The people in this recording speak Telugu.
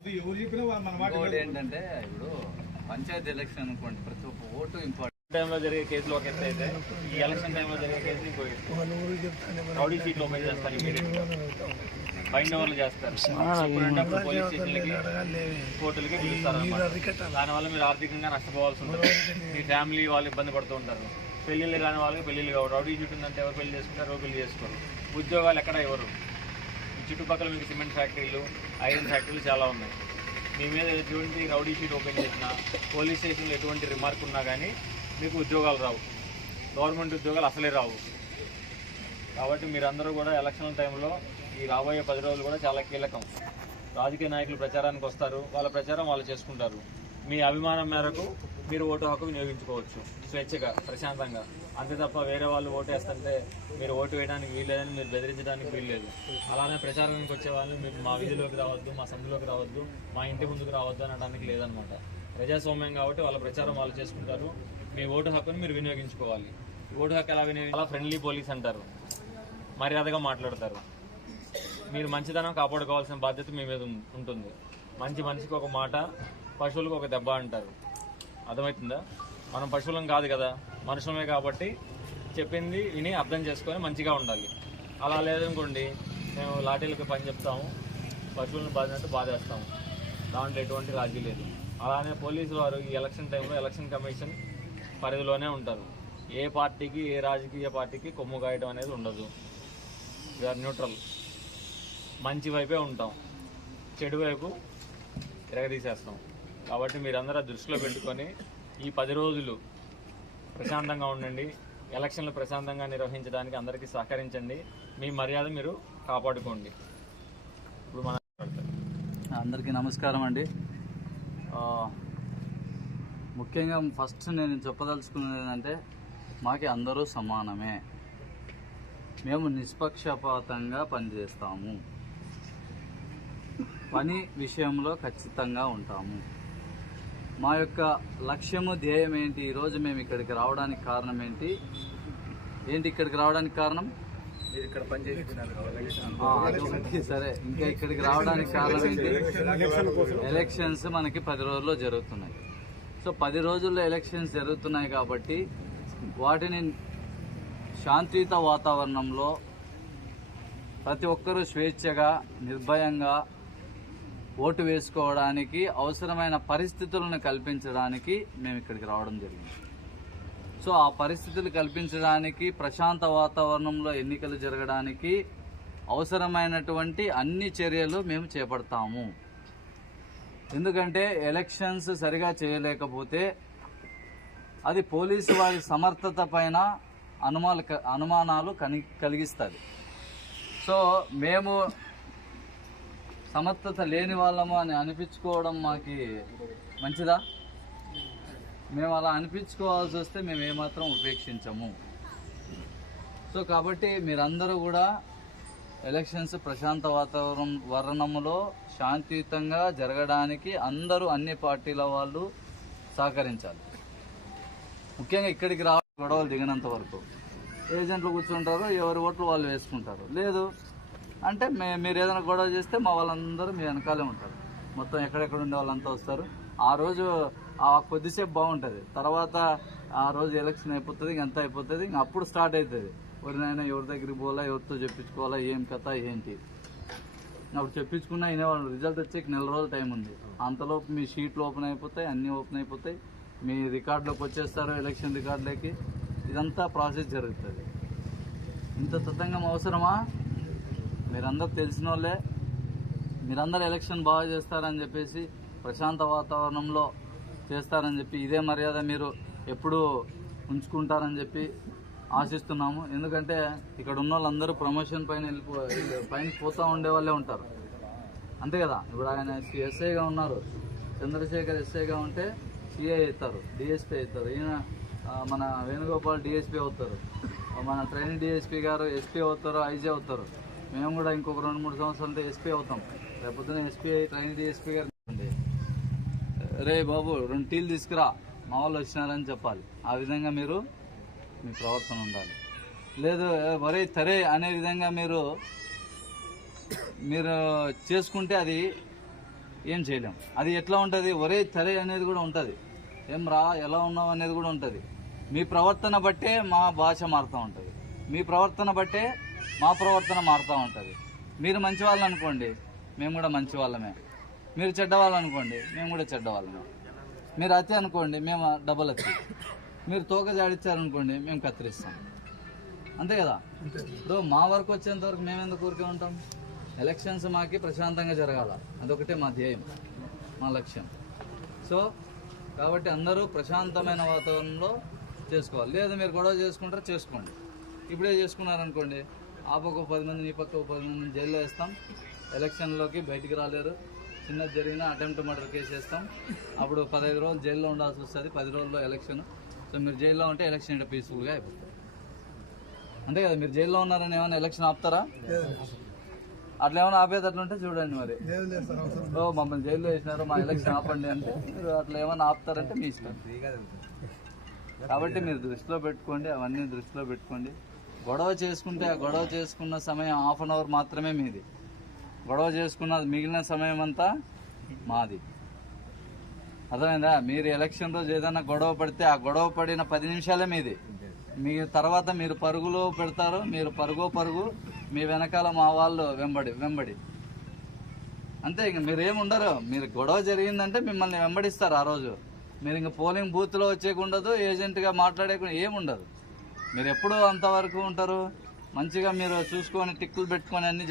ఇంకోటి ఏంటంటే ఇప్పుడు పంచాయతీ ఎలక్షన్ అనుకోండి ప్రతి ఒక్క ఓటు ఇంపార్టెంట్ టైంలో జరిగే కేసులు ఒక ఎత్తు అయితే ఈ ఎలక్షన్ టైంలో జరిగే కేసులు ఇంకో ఎత్తు. రౌడీ షీట్లు ఓపెన్ చేస్తారు ఇమీడియట్గా బైండ్ ఓవర్లు చేస్తారు అప్పుడు పోలీస్ స్టేషన్లకి కోర్టులకి పిలుస్తారు అన్నమాట దానివల్ల మీరు ఆర్థికంగా నష్టపోవాల్సి ఉంటుంది. మీ ఫ్యామిలీ వాళ్ళు ఇబ్బంది పడుతూ ఉంటారు. పెళ్ళిళ్ళు కాని వాళ్ళకి పెళ్ళిళ్ళు కావు. రౌడీ షీట్ ఉందంటే ఎవరు పెళ్ళి చేసుకుంటారు? ఎవరు పెళ్ళి చేసుకోరు? ఉద్యోగాలు ఎక్కడ ఎవరు? చుట్టుపక్కల మీకు సిమెంట్ ఫ్యాక్టరీలు ఐరన్ ఫ్యాక్టరీలు చాలా ఉన్నాయి. మీ మీద ఎటువంటి రౌడీ షీట్ ఓపెన్ చేసినా పోలీస్ స్టేషన్లో ఎటువంటి రిమార్క్ ఉన్నా కానీ మీకు ఉద్యోగాలు రావు. గవర్నమెంట్ ఉద్యోగాలు అసలే రావు. కాబట్టి మీరందరూ కూడా ఎలక్షన్ టైంలో ఈ రాబోయే పది రోజులు కూడా చాలా కీలకం. రాజకీయ నాయకులు ప్రచారానికి వస్తారు వాళ్ళ ప్రచారం వాళ్ళు చేసుకుంటారు. మీ అభిమానం మేరకు మీరు ఓటు హక్కు వినియోగించుకోవచ్చు స్వేచ్ఛగా ప్రశాంతంగా. అంతే తప్ప వేరే వాళ్ళు ఓటు వేస్తుంటే మీరు ఓటు వేయడానికి వీల్లేదని మీరు బెదిరించడానికి వీల్లేదు. అలానే ప్రచారానికి వచ్చే వాళ్ళు మీరు మా వీధిలోకి రావద్దు మా సందులోకి రావద్దు మా ఇంటి ముందుకు రావద్దు అనడానికి లేదనమాట. ప్రజాస్వామ్యం కాబట్టి వాళ్ళ ప్రచారం వాళ్ళు చేసుకుంటారు. మీ ఓటు హక్కును మీరు వినియోగించుకోవాలి. ఓటు హక్కు ఎలా వినియోగ? అలా ఫ్రెండ్లీ పోలీస్ అంటారు. మర్యాదగా మాట్లాడతారు. మీరు మంచిదనం కాపాడుకోవాల్సిన బాధ్యత మీ మీద ఉంటుంది. మంచి మనిషికి ఒక మాట పశువులకు ఒక దెబ్బ అంటారు. అర్థమవుతుందా? మనం పశువులం కాదు కదా. మనుషులమే కాబట్టి చెప్పింది విని అర్థం చేసుకొని మంచిగా ఉండాలి. అలా లేదనుకోండి మేము లాఠీలకు పని చెప్తాము పశువులను బాధినట్టు బాధేస్తాము. దాంట్లో ఎటువంటి రాజీ లేదు. అలానే పోలీసు వారు ఈ ఎలక్షన్ టైంలో ఎలక్షన్ కమిషన్ పరిధిలోనే ఉంటారు. ఏ పార్టీకి ఏ రాజకీయ పార్టీకి కొమ్ము కాయడం అనేది ఉండదు. వీఆర్ న్యూట్రల్ మంచి వైపే ఉంటాం. చెడు వైపు తిరగదీసేస్తాం కాబట్టి మీరందరూ దృష్టిలో పెట్టుకొని ఈ పది రోజులు ప్రశాంతంగా ఉండండి. ఎలక్షన్లు ప్రశాంతంగా నిర్వహించడానికి అందరికీ సహకరించండి. మీ మర్యాద మీరు కాపాడుకోండి. ఇప్పుడు మన అందరికీ నమస్కారం అండి. ముఖ్యంగా ఫస్ట్ నేను చెప్పదలుచుకున్నది ఏంటంటే మాకి అందరూ సమానమే. మేము నిష్పక్షపాతంగా పనిచేస్తాము. పని విషయంలో ఖచ్చితంగా ఉంటాము. మా యొక్క లక్ష్యము ధ్యేయం ఏంటి? ఈరోజు మేము ఇక్కడికి రావడానికి కారణం ఏంటి? ఏంటి ఇక్కడికి రావడానికి కారణం? ఆ, అదొకటి సరే ఇంకా ఇక్కడికి రావడానికి కారణం ఏంటి? ఎలక్షన్స్ మనకి పది రోజుల్లో జరుగుతున్నాయి. సో పది రోజుల్లో ఎలక్షన్స్ జరుగుతున్నాయి కాబట్టి వాటిని శాంతియుత వాతావరణంలో ప్రతి ఒక్కరూ స్వేచ్ఛగా నిర్భయంగా ఓటు వేసుకోవడానికి అవసరమైన పరిస్థితులను కల్పించడానికి మేము ఇక్కడికి రావడం జరిగింది. సో ఆ పరిస్థితులు కల్పించడానికి ప్రశాంత వాతావరణంలో ఎన్నికలు జరగడానికి అవసరమైనటువంటి అన్ని చర్యలు మేము చేపడతాము. ఎందుకంటే ఎలక్షన్స్ సరిగా చేయలేకపోతే అది పోలీసు వారి సమర్థత పైన అనుమాన అనుమానాలు కలిగిస్తుంది. సో మేము సమర్థత లేని వాళ్ళము అని అనిపించుకోవడం మాకు మంచిదా? మేము అలా అనిపించుకోవాల్సి వస్తే మేము ఏమాత్రం ఉపేక్షించము. సో కాబట్టి మీరందరూ కూడా ఎలక్షన్స్ ప్రశాంత వాతావరణం వర్ణములో శాంతియుతంగా జరగడానికి అందరూ అన్ని పార్టీల వాళ్ళు సహకరించాలి. ముఖ్యంగా ఇక్కడికి రావడం గొడవలు దిగినంత వరకు. ఏజెంట్లు కూర్చుంటారు ఎవరి ఓట్లు వాళ్ళు వేసుకుంటారు. లేదు. అంటే మే మీరు ఏదైనా గొడవ చేస్తే మా వాళ్ళందరూ మీ వెనకాలే ఉంటారు. మొత్తం ఎక్కడెక్కడ ఉండే వాళ్ళంతా వస్తారు. ఆ రోజు ఆ కొద్దిసేపు బాగుంటుంది. తర్వాత ఆ రోజు ఎలక్షన్ అయిపోతుంది ఇంక అంతా అయిపోతుంది ఇంక అప్పుడు స్టార్ట్ అవుతుంది ఎవరినైనా ఎవరి దగ్గరికి పోవాలా ఎవరితో చెప్పించుకోవాలా ఏం కథ ఏంటి? అప్పుడు చెప్పించుకున్నా వినేవాళ్ళు. రిజల్ట్ వచ్చే నెల రోజులు టైం ఉంది. అంతలోపు మీ షీట్లు ఓపెన్ అయిపోతాయి అన్నీ ఓపెన్ అయిపోతాయి. మీ రికార్డులోకి వచ్చేస్తారు ఎలక్షన్ రికార్డులోకి. ఇదంతా ప్రాసెస్ జరుగుతుంది. ఇంత తతంగం అవసరమా? మీరందరూ తెలిసిన వాళ్ళే మీరందరూ ఎలక్షన్ బాగా చేస్తారని చెప్పేసి ప్రశాంత వాతావరణంలో చేస్తారని చెప్పి ఇదే మర్యాద మీరు ఎప్పుడూ ఉంచుకుంటారని చెప్పి ఆశిస్తున్నాము. ఎందుకంటే ఇక్కడ ఉన్న వాళ్ళందరూ ప్రమోషన్ పైన వెళ్ళిపో పైన పోతూ ఉండే వాళ్ళే ఉంటారు. అంతే కదా? ఇప్పుడు ఆయన ఎస్ఐగా ఉన్నారు. చంద్రశేఖర్ ఎస్ఐగా ఉంటే సిఐ అవుతారు డిఎస్పీ అవుతారు. ఈయన మన వేణుగోపాల్ డిఎస్పీ అవుతారు. మన ట్రైనింగ్ డిఎస్పీ గారు ఎస్పీ అవుతారు ఐజీ అవుతారు. మేము కూడా ఇంకొక రెండు మూడు సంవత్సరాలతో ఎస్పీ అవుతాం. రేపొద్దున ఎస్పీ ట్రైనింగ్ ఎస్పీ గారు రే బాబు రెండు టీలు తీసుకురా. మా వాళ్ళు వచ్చినారని చెప్పాలి. ఆ విధంగా మీరు మీ ప్రవర్తన ఉండాలి. లేదు వరే తరే అనే విధంగా మీరు మీరు చేసుకుంటే అది ఏం చేయలేం. అది ఎట్లా ఉంటుంది? ఒరే తరే అనేది కూడా ఉంటుంది. ఏం రా ఎలా ఉన్నావు అనేది కూడా ఉంటుంది. మీ ప్రవర్తన బట్టే మా భాష మారుతూ ఉంటుంది. మీ ప్రవర్తన బట్టే మా ప్రవర్తన మారుతూ ఉంటుంది. మీరు మంచి వాళ్ళు అనుకోండి మేము కూడా మంచి వాళ్ళమే మీరు చెడ్డ వాళ్ళు అనుకోండి మేము కూడా చెడ్డ వాళ్ళమే మీరు అతి అనుకోండి మేము డబల్ అతి. మీరు తోక జాడిచ్చారనుకోండి మేము కత్తిరిస్తాం. అంతే కదా? ఇప్పుడు మా వరకు వచ్చేంత వరకు మేము ఎందుకు ఊరికే ఉంటాం? ఎలక్షన్స్ మాకి ప్రశాంతంగా జరగాల. అదొకటే మా ధ్యేయం మా లక్ష్యం. సో కాబట్టి అందరూ ప్రశాంతమైన వాతావరణంలో చేసుకోవాలి. లేదు మీరు గొడవ చేసుకుంటారు చేసుకోండి. ఇప్పుడే చేసుకున్నారనుకోండి ఆ పక్క పది మంది ఈ పక్క పది మందిని జైల్లో వేస్తాం. ఎలక్షన్లోకి బయటికి రాలేరు. చిన్నది జరిగిన అటెంప్ట్ మర్డర్ కేసు వేస్తాం. అప్పుడు పదహైదు రోజులు జైల్లో ఉండాల్సి వస్తుంది. పది రోజుల్లో ఎలక్షన్ సో మీరు జైల్లో ఉంటే ఎలక్షన్ ఇక్కడ పీస్ఫుల్గా అయిపోతుంది. అంతే కదా మీరు జైల్లో ఉన్నారని ఏమైనా ఎలక్షన్ ఆపుతారా? అట్లా ఏమైనా ఆపేటట్లుంటే చూడండి మరి. ఓ మమ్మల్ని జైల్లో వేసినారు మా ఎలక్షన్ ఆపండి అంటే. మీరు అట్లా ఏమైనా ఆపుతారంటే మీ ఇష్టం. కాబట్టి మీరు దృష్టిలో పెట్టుకోండి అవన్నీ దృష్టిలో పెట్టుకోండి. గొడవ చేసుకుంటే ఆ గొడవ చేసుకున్న సమయం హాఫ్ అన్ అవర్ మాత్రమే మీది. గొడవ చేసుకున్న మిగిలిన సమయం అంతా మాది. అర్థమైందా? మీరు ఎలక్షన్ రోజు ఏదైనా గొడవ పడితే ఆ గొడవ పడిన పది నిమిషాలే మీది. మీ తర్వాత మీరు పరుగులో పెడతారు మీరు పరుగో పరుగు మీ వెనకాల మా వాళ్ళు వెంబడి వెంబడి. అంతే ఇంక మీరు ఏముండరు మీరు గొడవ జరిగిందంటే మిమ్మల్ని వెంబడిస్తారు ఆ రోజు. మీరు ఇంక పోలింగ్ బూత్లో వచ్చేకుండదు ఏజెంట్గా మాట్లాడేకుండా ఏముండదు. మీరు ఎప్పుడు అంతవరకు ఉంటారు? మంచిగా మీరు చూసుకొని టిక్కులు పెట్టుకొని అన్ని